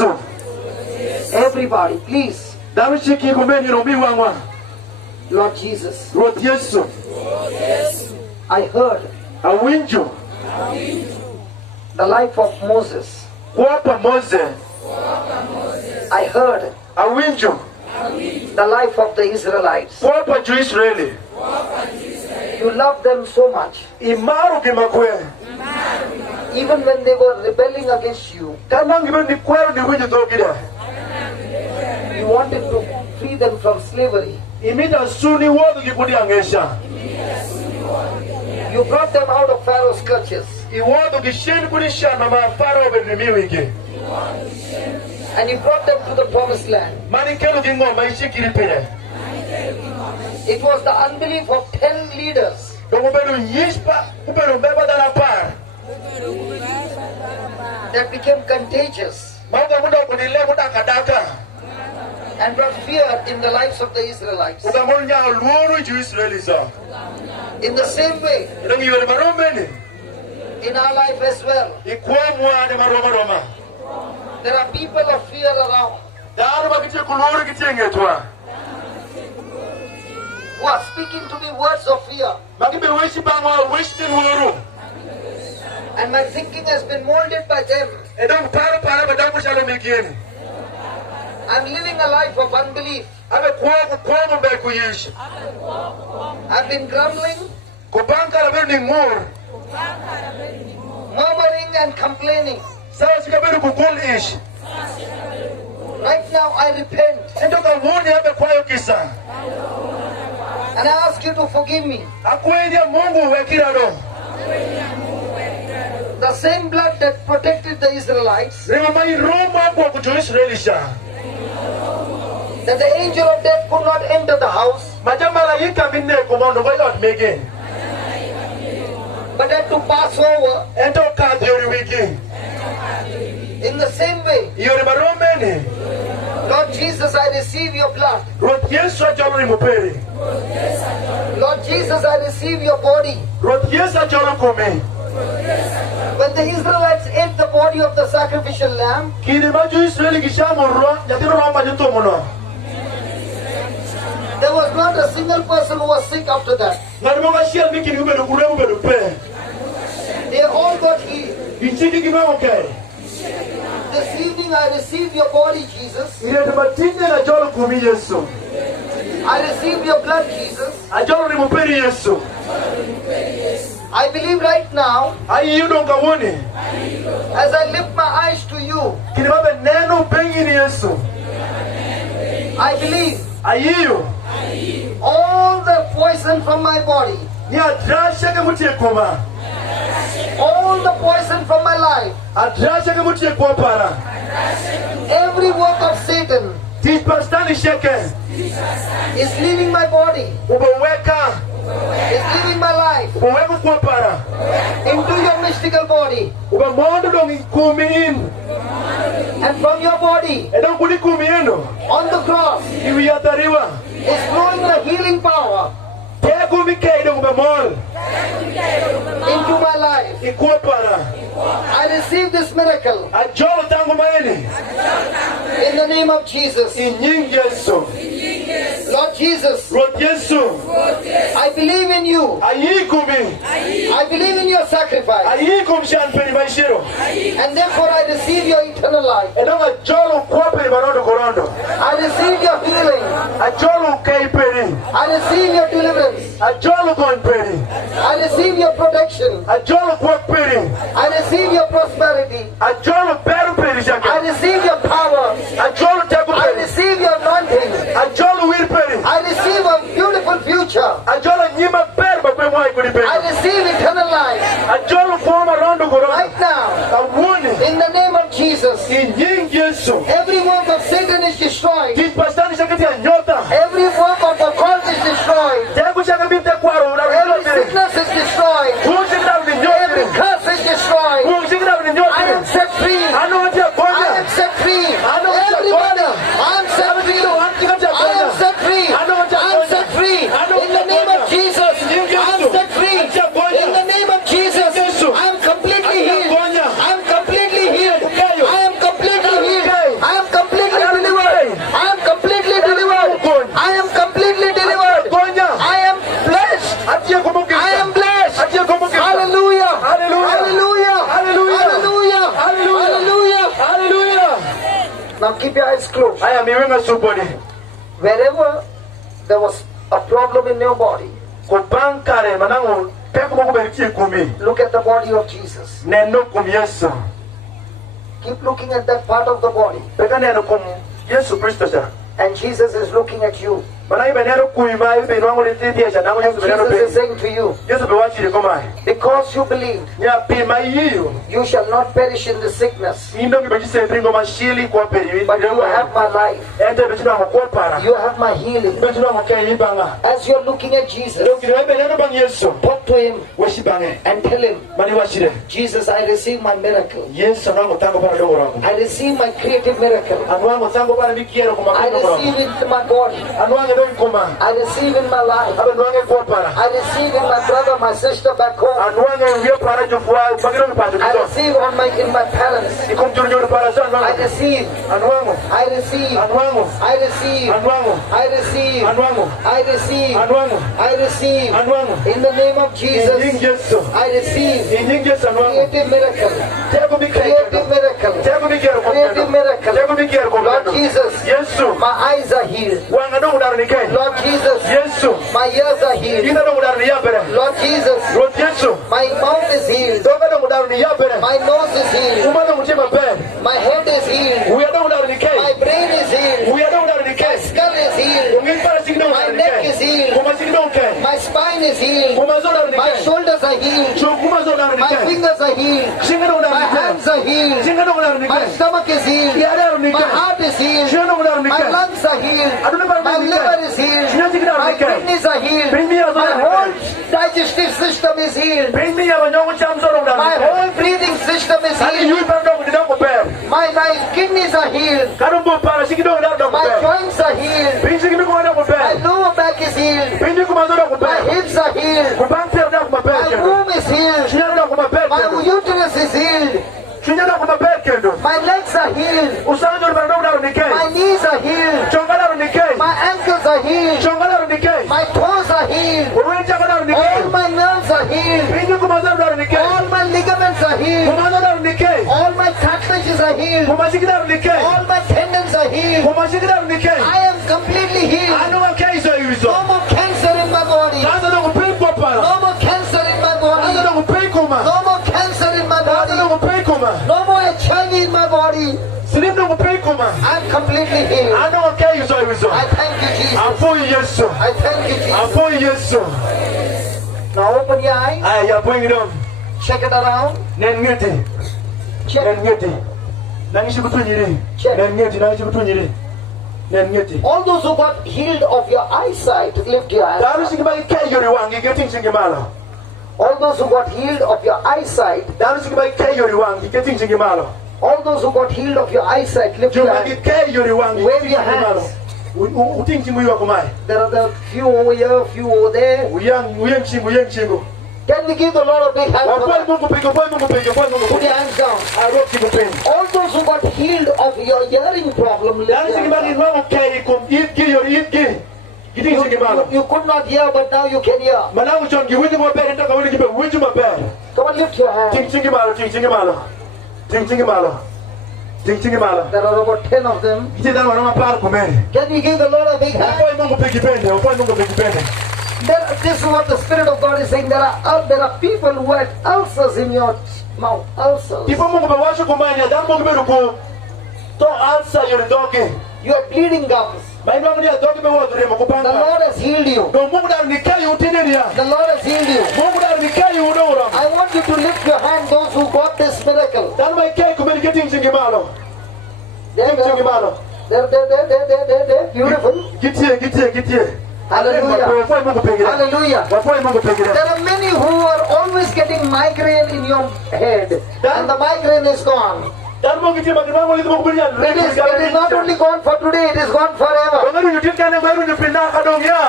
Yesu. Everybody, please. Damishiki kumeni romi wangwa. Lord Jesus. Lord Yesu. I heard Awinjo. the life of Moses. Kuapa Mose. I heard Awinjo. the life of the Israelites. Kuapa ju Israeli. You love them so much. Imaru kimakwe. Even when they were rebelling against you, Tanangi ni kwero ni winjo tokida. you wanted to free them from slavery. Imida suni wodu kikudi angesha. You brought them out of Pharaoh's clutches. Iwodu kishini kulisha na mafaro benimiwike. And you brought them to the promised land. Mani kelu kingoma ishikiri pere. It was the unbelief of 10 leaders Dongubelu yishpa ubelu beba darapar. that became contagious Mauga muda kunile muda kadaka. and brought fear in the lives of the Israelites. Ugamunya luoru ju Israeli sa. In the same way, Idangi yore maromeni. in our life as well, Ikwamwa de maroma. there are people of fear around Daru bakiche kuluoru kichengetwa. who are speaking to me words of fear. Magibe wishi bangwa wishi luoru. And my thinking has been molded by them. Edong para badamu shalo mikini. I'm living a life of unbelief. Abe kwamu be kuyishi. I've been grumbling, Kubanka la ni mur. murmuring and complaining. Sawa sikaberu kukul ish. Right now I repent Endoka wuni abe kwayo kisa. and I ask you to forgive me. Akuenya Mungu wekira do. The same blood that protected the Israelites, Rema mai Roma kwa kujo Israeli sha. that the angel of death could not enter the house, Majamala yika minne kumondo kwa yot mege. but had to pass over. Ento kadhi yori wiki. In the same way, Yori maromeni. Lord Jesus, I receive your blood. Rot Yesu ajalo ni muperi. Lord Jesus, I receive your body. Rot Yesu ajalo kumi. When the Israelites ate the body of the sacrificial lamb, Kiri maju Israeli kishamu ro. Yatiro roma juto muno. there was not a single person who was sick after that. Ngani monga shiel mikini ube pe. They all got healed. Inchiki kime okay. This evening I receive your body, Jesus. Ile tumatinye na jolo kumi Yesu. I receive your blood, Jesus. Ajalo ni muperi Yesu. I believe right now, Ayi yudo ngawoni. as I lift my eyes to you, Kini babe neno pengi ni Yesu. I believe Ayiyo. all the poison from my body, Ni adrasha ke mutie koma. all the poison from my life, Adrasha ke mutie kwa para. every work of Satan Tis pastani sheke. is leaving my body, Ubeweka. is leaving my life Ubeweka kwa para. into your mystical body. Ubemondo dong kumi in. And from your body, Edong kuni kumi eno. on the cross, Iwi atariwa. is flowing the healing power Kaya kumi kaya idong ubemol. into my life. Ikwa para. I receive this miracle Ajolo tangu maeni. in the name of Jesus. Inying Yesu. Lord Jesus, Rot Yesu. I believe in you. Ayi kumi. I believe in your sacrifice. Ayi kum shan peri maishiro. And therefore I receive your eternal life. Edong ajolo kwa peri barondo korondo. I receive your healing. Ajolo kai peri. I receive your deliverance. Ajolo kon peri. I receive your protection. Ajolo kwa peri. I receive your prosperity. Ajolo peru peri I shaka. receive your power. Ajolo taku I peri. receive your anointing. Ajolo wir peri. I receive a beautiful future. Ajolo nyima per ba kwe mwai kuni peri. I receive eternal life Ajolo kwa marondo korondo. right now. Awuni. In the name of Jesus. Inying Yesu. Every work of Satan is destroyed. Tis pastani shaka tia nyota. Every work of the cult is destroyed. Jagu shaka binte kwaro. Every sickness is destroyed. Kuzi kitabu ni Every nyote. curse is destroyed. Kuzi kitabu ni I nyote. am set free. Ano watia I konya. am set free. Ano watia Everybody, konya. I am set free. Ano watia I am konya. set free. I am set free. In the name of Jesus, I am set free. In the name of Jesus, I am completely healed. I am completely healed. I am completely healed. Now keep your eyes closed. Aya miwenga suponi. Wherever there was a problem in your body, Kubankare manangu peku mo kuberikie kumi. look at the body of Jesus. Neno kum Yesu. Keep looking at that part of the body. Peka neno kum Yesu Kristo sa. And Jesus is looking at you. Manangu benero kuima ibe nwangu lititia cha nangu Yesu benero Jesus is pe. saying to you, Yesu bewachiri komai. because you believed, Nya pima yiyo. you shall not perish in the sickness, Indo kibajise ndringo mashili kwa peri. but you have my life. Ente bechina kwa para. You have my healing. Bechina kwa kei banga. As you're looking at Jesus, Leo kile benero bang Yesu. talk to him Weshi bange. and tell him, Mani wachire. Jesus, I receive my miracle. Yesu nangu tango para dongo rangu. I receive my creative miracle. Anwangu tango para mikiero kuma I dongo rangu. receive it in my body. Anwangu dongo kuma. I receive in my life. Abe nwangu kwa para. I receive in my brother, my sister back home. Anwangu wiyo para jufua magiro mpatu I kito. receive in my parents. Ikum juru para sa I anwangu. receive. Anwangu. I receive. Anwangu. I receive. Anwangu. I receive. Anwangu. I receive. Anwangu. I receive. Anwangu. In the name of Jesus, Injing Yesu. I receive Injing Yesu anwangu. creative miracle. Tego mikero. Creative miracle. Tego mikero kwa Creative miracle. Tego mikero kwa Lord Jesus, Yesu. my eyes are healed. Wanga dongo daru nikai. Lord Jesus, Yesu. my ears are healed. Ina dongo daru niyabere. Lord Jesus, Lord Yesu. my mouth is healed. Dongo dongo daru niyabere. My nose is healed. Uma dongo chema ben. My head is healed. Uya dongo daru My nikai. brain is healed. Uya dongo daru My nikai. skull is healed. Ungi para signo My daru neck nikai. is healed. Kuma signo kai. My spine is healed. Kuma zo daru My nikai. shoulders are healed. Kuma zo daru My nikai. fingers are healed. Singa dongo daru My nikai. hands are healed. Singa dongo daru My nikai. stomach is healed. Ya daru My nikai. heart is healed. Singa dongo daru My nikai. lungs are healed. Aduna para My nikai. liver is healed. Singa signo daru My nikai. kidneys are healed. Bring me a My daru whole nikai. digestive system is healed. Bring me a nyongo chamzo dongo daru My nikai. whole breathing system is Sali healed. yui para dongo dongo ber. My kidneys are healed. Karumbo para signo dongo My ber. joints are healed. Bring signo dongo My ber. lower back is healed. Bring kuma zo dongo My ber. hips are healed. Kubanter dongo ber. My womb is healed. Singa dongo ber. My uterus is healed. Singa dongo ber kendo. My legs are healed. Usanzo para dongo daru nikai. My knees are healed. Chonga daru nikai. My ankles are healed. Chonga daru nikai. My toes are healed. Uwenja daru nikai. All my nerves are healed. Bring kuma zo daru nikai. All my ligaments are healed. Kuma zo daru nikai. All my cartilages are healed. Kuma signo daru nikai. All my tendons are healed. Kuma signo daru nikai. I am completely healed. Anu akaizo yuzo. No more cancer in my body. Sasa dongo pe kwa para. No more cancer in my Sasa body. dongo pe kuma. No more cancer in my Sasa body. dongo pe kuma. No more HIV in my body. Sinim dongo pe kuma. I'm completely healed. Anu akaizo yuzo. I thank you, Jesus. Apo Yesu. I thank you, Jesus. Apo Yesu. Now open your eyes. Ay ya po ngidom. Check it around. Nen ngeti. Check. Nen ngeti. Nangishi kutunyiri. Check. Nen ngeti nangishi kutunyiri. Nen ngeti. All those who got healed of your eyesight, lift your hands. Daru singi bagi kai yori wangi getting singi malo. All those who got healed of your eyesight, Daru singi bagi kai yori wangi getting singi malo. all those who got healed of your eyesight, lift your Jumagi hands. kai yori wangi Wave getting your singi malo. hands. Uting singi yuwa kumai. There are the few over here, few over there. Uyang chingu. Can we give the Lord a big hand for Boy that? mungu pingo, boy mungu pingo, boy mungu Put your pingo. hands down. Aro kingu pingo. All those who got healed of your hearing problem, lift Daru your singi hands bagi down. wangu kai kum itgi yori itgi. Getting singi malo. You could not hear, but now you can hear. Manangu chongi winju mabere ntoka winju kipe winju mabere. Come on, lift your hand. Ting singi malo, ting singi malo. Ting singi malo. Ting singi malo. There are about 10 of them. Iti daru wana mapar kumeri. Can we give the Lord a big hand? Boy mungu pingi pende, boy mungu pingi pende. This is what the Spirit of God is saying. There are people who had ulcers in your mouth. Ulcers. Tipo mungu bewasho kumani, daru mungu beruku. To alsa yori dogi. You are bleeding gums. Bayi mungu niya dogi bewa dure The mukupanga. Lord has healed you. Do mungu daru nikai utine niya. The Lord has healed you. Mungu daru nikai udora. I want you to lift your hand, those who got this miracle. Daru mai kai kumeni getting singi malo. They're Singi malo. beautiful. Gitie. Hallelujah. Wafoi mungu pingi. Hallelujah. Wafoi mungu pingi. There are many who are always getting migraine in your head, and the migraine is gone. Daru mungu gitie magina mungu limu kubinya. It is not only gone for today, it is gone forever. Wangaru yutin kane baru nyupinda kadongya.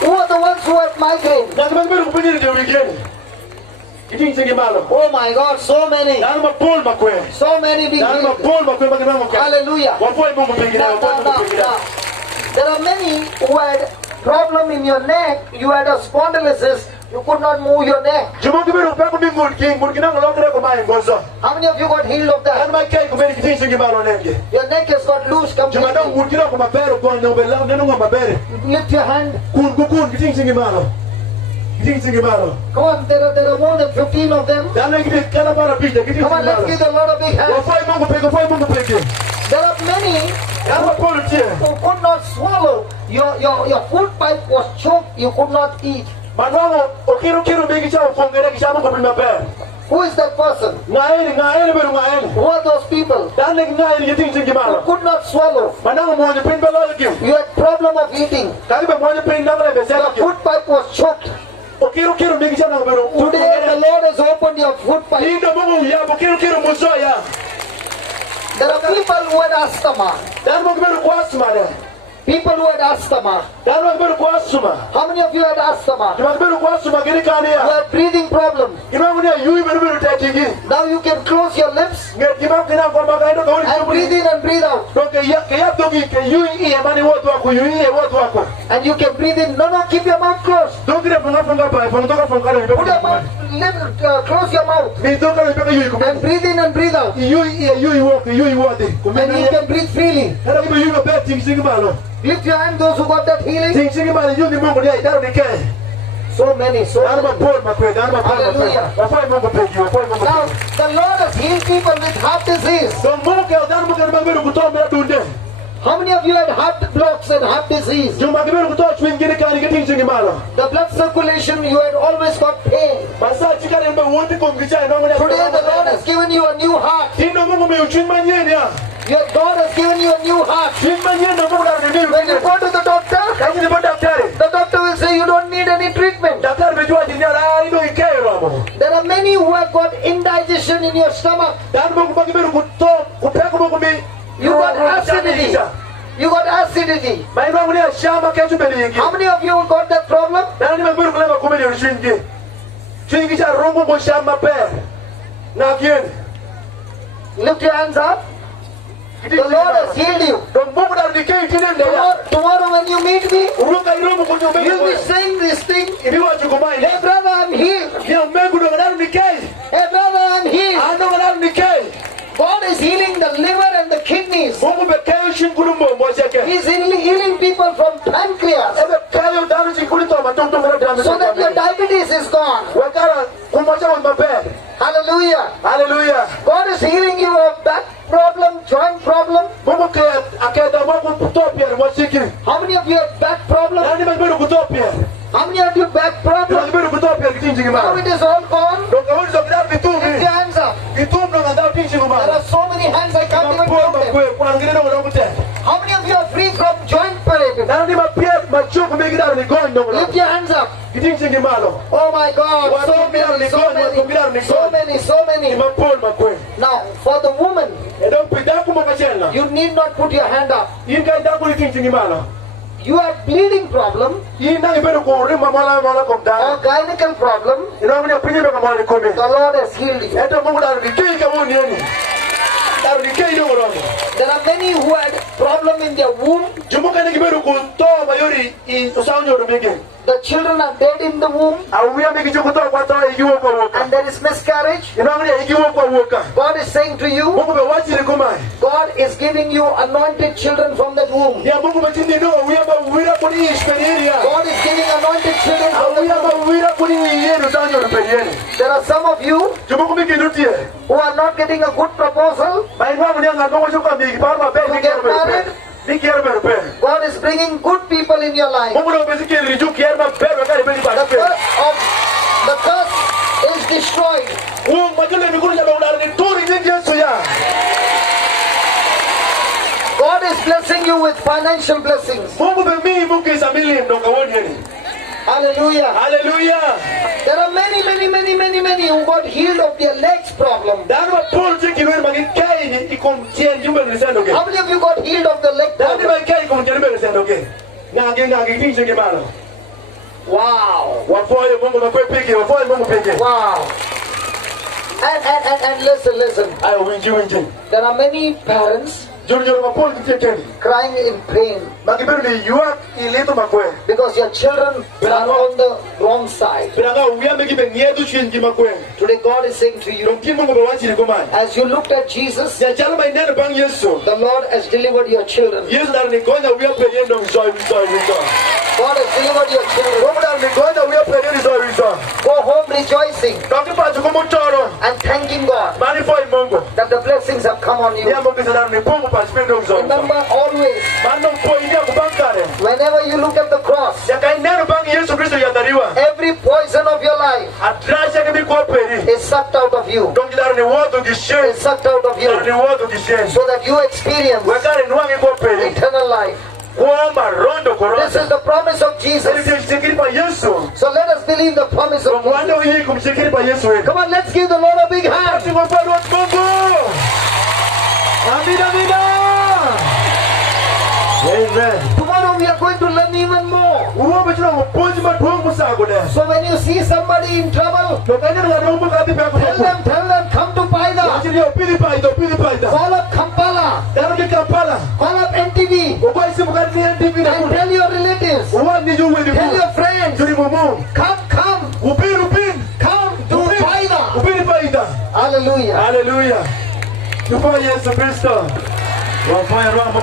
Who are the ones who have migraine? Daru mungu beru kubinya ndio weekend. Getting singi malo. Oh my God, so many. Daru mapol makwe. So many being Daru healed. mapol makwe magina mungu. Hallelujah. Wafoi mungu pingi. Now, Wafoi mungu pingi. there are many who had problem in your neck. You had a spondylosis. You could not move your neck. Jumungu beru peku mingun king. Murkina ngolokere kumai ngozo. How many of you got healed of Daru that? mai kai kumeni Giting singi malo nenge. Your neck has got loose Jumadong completely. mukira ko mapero ko no belang neno mabere. Lift your hand. Kun giting singi malo. Giting singi malo. Come on, there are more than 15 of them. Dana gidi kana para pija giting Come on, singi let's malo. give them a lot of big hands. Wafai mungu peke. There are many Kama polo tie. who could not swallow. Your food pipe was choked. You could not eat. Manongo okiru bigi cha ufongere kisha mungu mapere. Who is that person? Ngaeli beru ngaeli. Who are those people Dana ngaeli giting singi who malo. could not swallow? Manongo mwenye pin balo kim. You had problem of eating. Kalibe mwenye pin ndabale besela Your kim. food pipe was choked. Okiru bigi cha beru. Today the Lord has opened your food pipe. Indo mungu ya okiru muzoya. There are people who had asthma. Dan mungu beru kwasma de. People who had asthma. Dan mungu beru kwasma. How many of you had asthma? Mungu beru kwasma gini You kania. had breathing problem. Mungu ni yui beru tatingi. Now you can close your lips Ngerti kina kwa magaido kwa and breathe in and breathe out. Doke ya dogi ke yui iye mani watu wako yui iye watu wako. And you can breathe in. No, keep your mouth closed. Dogi ne funga pa funga Put your mouth, close your mouth Mi doka ni peka yui and kumeni. breathe in and breathe out. Yui iye yui wote And you kumeni. can breathe freely. Hata kiba yui be ting singi malo. Lift your hand, those who got that healing. Ting singi malo yui ni mungu ni ai daro ni ke. So many, so Daro ma many. pol ma kwe daro ma pol ma kwe. Hallelujah. Wafai mungu peki wafai mungu Now, peki. the Lord has healed people with heart disease. Don mungu ke daro mungu ni beru kutoa mera dunde. How many of you had heart blocks and heart disease? Juma ke beru kutoa chwingi ni kani ke ting singi malo. The blood circulation, you had always got pain. Masa chika ni mbe wote kumgicha na mungu. Today the Lord has given you a new heart. Indo mungu me uchin manyeni ya. Your God has given you a new heart. Chwin manyeni na mungu daro ni When you go to the doctor, Kanyi ni daktari. the doctor will say you don't need any treatment. Daktari mejua jini ala ino ikero amo. There are many who have got indigestion in your stomach. Dan mungu bagi beru kuto kupeko mungu mi. You got acidity. You got acidity. Maino mungu ni ashama kesho beli yingi. How many of you got that problem? Dan ni beru kulema kumeli ushwingi. Shwingi cha rungu mo shama pe. Na kieni. Lift your hands up. The Lord has healed you. Don mungu daro ni kei kinende ya. Tomorrow when you meet me, Urunga ilumu kunyumbe. you'll be saying this thing. Ibi wa chukumai. Hey brother, I'm healed. Ni umengu do daro ni kei. Hey brother, I'm healed. Ano daro ni kei. God is healing the liver and the kidneys. Mungu be kei shingulumbo mwasheke. He's healing people from pancreas. Ebe kei daro shingulito matonto mera daro. So that your diabetes is gone. Wakara kumacha wa mape. Hallelujah. Hallelujah. God is healing you of back problem, joint problem. Mungu ke akeda wangu kutopia mwashiki. How many of you have back problem? Nani maberu kutopia? How many of you have back problem? Maberu kutopia kitinji Now kimara. it is all gone. Doka wani zokidar Lift your kitumi. hands up. Kitum no ngandao tinji There kumara. are so many hands I can't even Mapua count them. mapue kwa ngire no ngomute. How many of you are free from joint pain? Nani mapia machuku migidar ni gondo ngomute. Lift your hands up. Kitinji kimaro. Oh my God, so many, so many, so Ni many. mapua mapue. Now, for the woman, Edo pidaku makachela. you need not put your hand up. Inka idaku kitinji kimaro. You have bleeding problem Ina iberu kurima mola or kumdara. gynecological problem. Ina mwenye pinyi beka mola kumi. The Lord has healed you. Eto mungu daro ni kei ka woni yoni. Daro ni kei yo romo. There are many who had problem in their womb. Jumuka ni kiberu kutoa mayori i usaunyo rumige. The children are dead in the womb Awuya miki chukutoa kwa toa igiwo kwa woka. and there is miscarriage. Inamani igiwo kwa woka. God is saying to you, Mungu be wachi ni kumai. God is giving you anointed children from that womb. Ya Mungu be chindi no awuya ba uwira kuni ishperiria. God is giving anointed children from that Awuya ba womb. uwira kuni yenu usaunyo rumperieni. There are some of you Jumuku miki nutie. who are not getting a good proposal. Mainwa mwenye nganongo chuka miki parma be To get married. Miki yerbe rupe. God is bringing good people in your life. Mungu no beziki rijuki yerba bebe kari bezi The badape. curse is destroyed. Mungu majule mikuru ya baudari ni turi nyingi Yesu ya. God is blessing you with financial blessings. Mungu be mii mungu isamili mnoka woni yeni. Hallelujah. Hallelujah. There are many who got healed of their legs problem. Dani ma Paul cheki wenu magikai ni ikumtien jumbe lisendo ke. How many of you got healed of the leg Dani problem? ma kai ikumtien jumbe lisendo ke. Ngagi tinje ke malo. Wow. Wafoye Mungu makwe piki, wafoye Mungu piki. Wow. And listen. Ayo winji. There are many parents Joro mapol kichekeni. crying in pain Magibedo ni yuak ilito makwe. because your children are on the wrong side. Biranga uyame gibe ngiedu chinji makwe. Today God is saying to you, Timo bawachi ni komai. as you looked at Jesus, Ya chalma inene bang Yesu. the Lord has delivered your children. Yesu dar ni konya uya peyendo wiso. God has delivered your children. Romo dar ni konya uya peyendo wiso. Go home rejoicing Doki pa chukumu choro. and thanking God Mani foi Mungu. that the blessings have come on you. Ya Mungu dar ni pungu pa spendo wiso. Remember always, Mano foi dia kubankare. whenever you look at the cross, Ya kainene bang Yesu Kristo ya dariwa. every poison of your life Atrasha ke biko peri. is sucked out of you. Doki dar ni wodo gishe. Is sucked out of you Dar ni wodo gishe. so that you experience Wekare nuangi ko peri. eternal life. Kuomba rondo korona. This is the promise of Jesus. Kumshikiri pa Yesu. So let us believe the promise of Mwanda Jesus. hii kumshikiri pa Yesu. Come on, let's give the Lord a big hand. Basi kwa upande wa Mungu. Amina, amina. Amen. Tomorrow we are going to learn even more. Uombe tuna uponji matungu sago de. So when you see somebody in trouble, Tokanya na ndugu kati pa tell them, come to Paida. Ajili ya pili paida. Call up Kampala. Daro ni Kampala. Call up NTV. Kwa isi mkati ni NTV na And kuna. tell your relatives. Uwani juwe ni Tell your friends. Juri mumu. Come. Upin. Come to Paida. Upin paida. Hallelujah. Hallelujah. Tupo Yesu Kristo. Wafanya roho